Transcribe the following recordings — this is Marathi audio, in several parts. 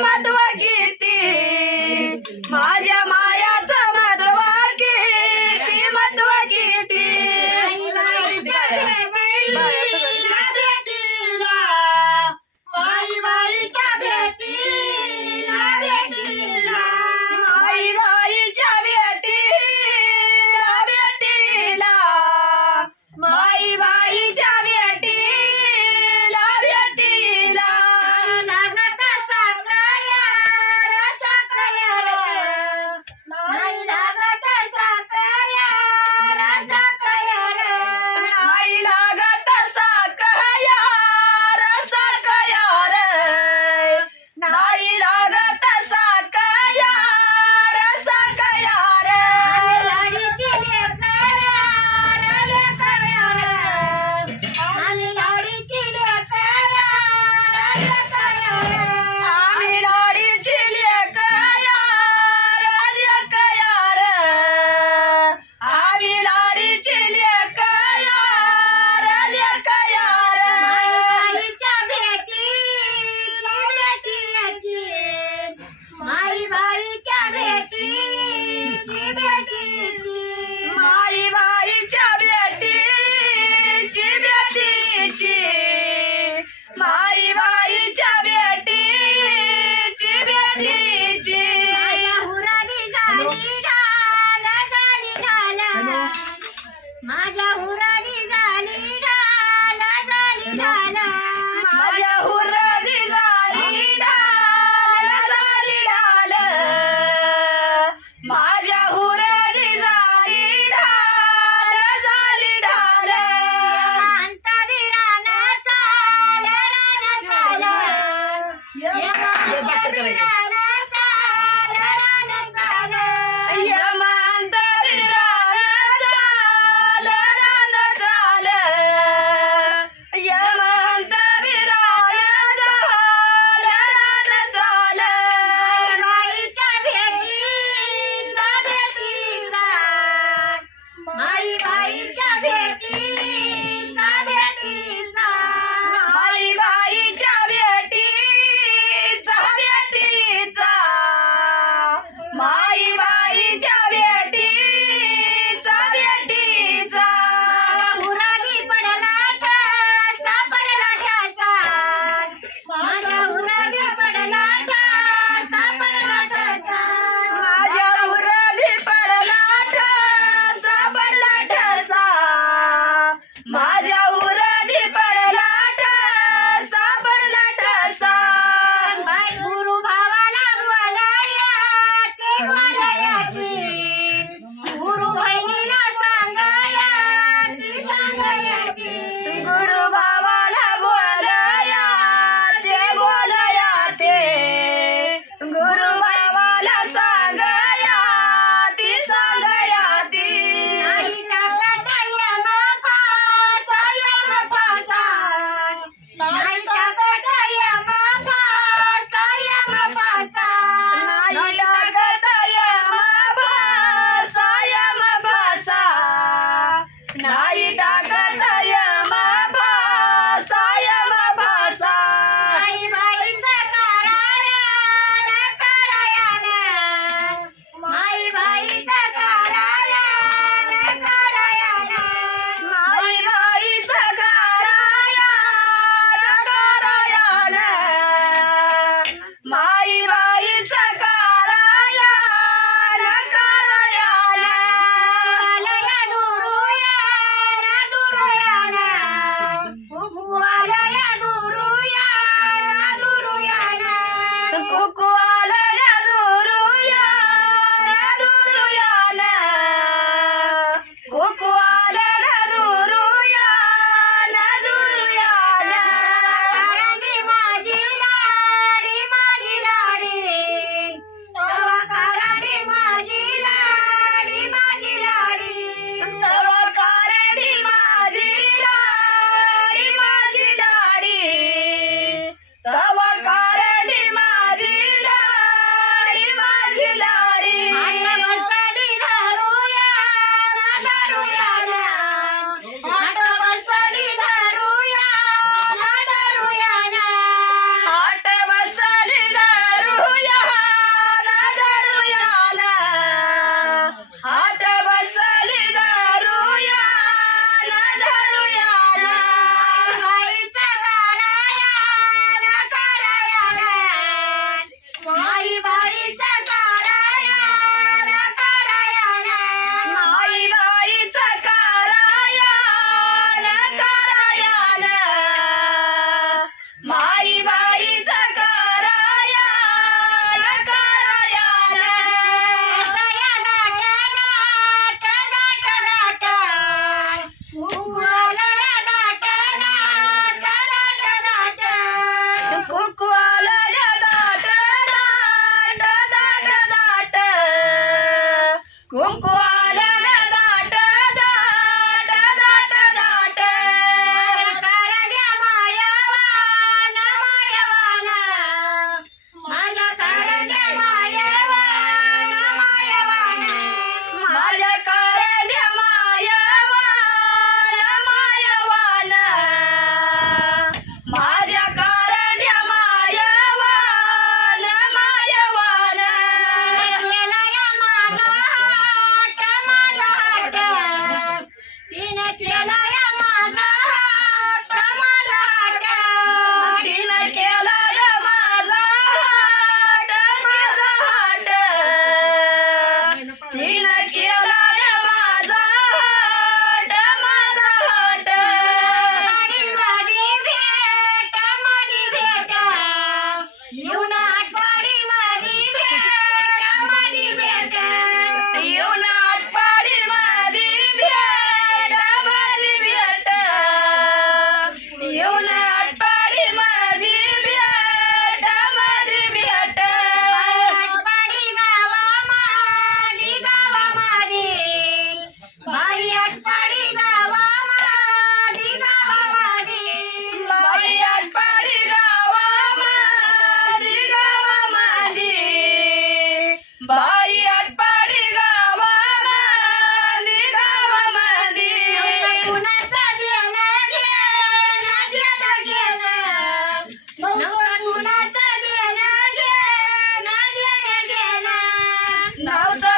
matam é aqui! माझ्या हुरादी झाली झाला माझ्या हुरादी Tina Kim. Nada.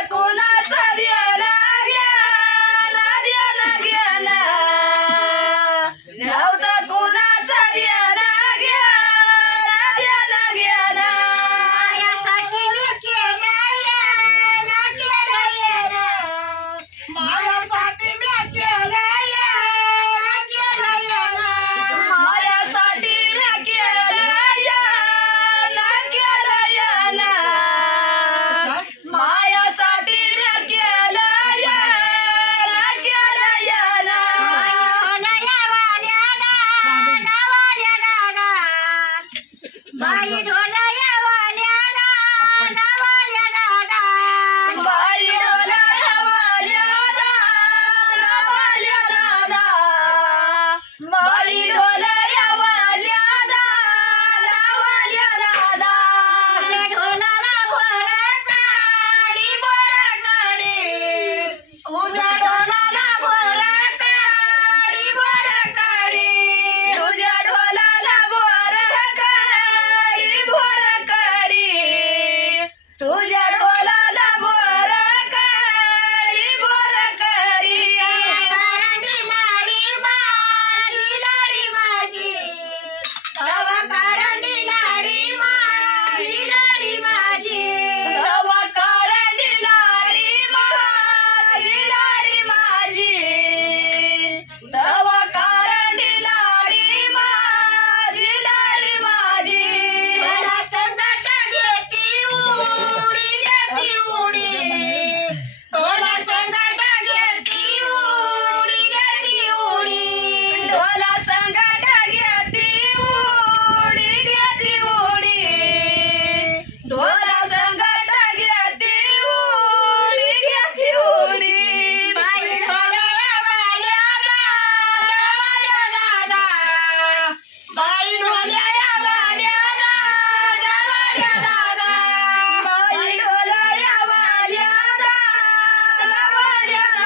Mariana.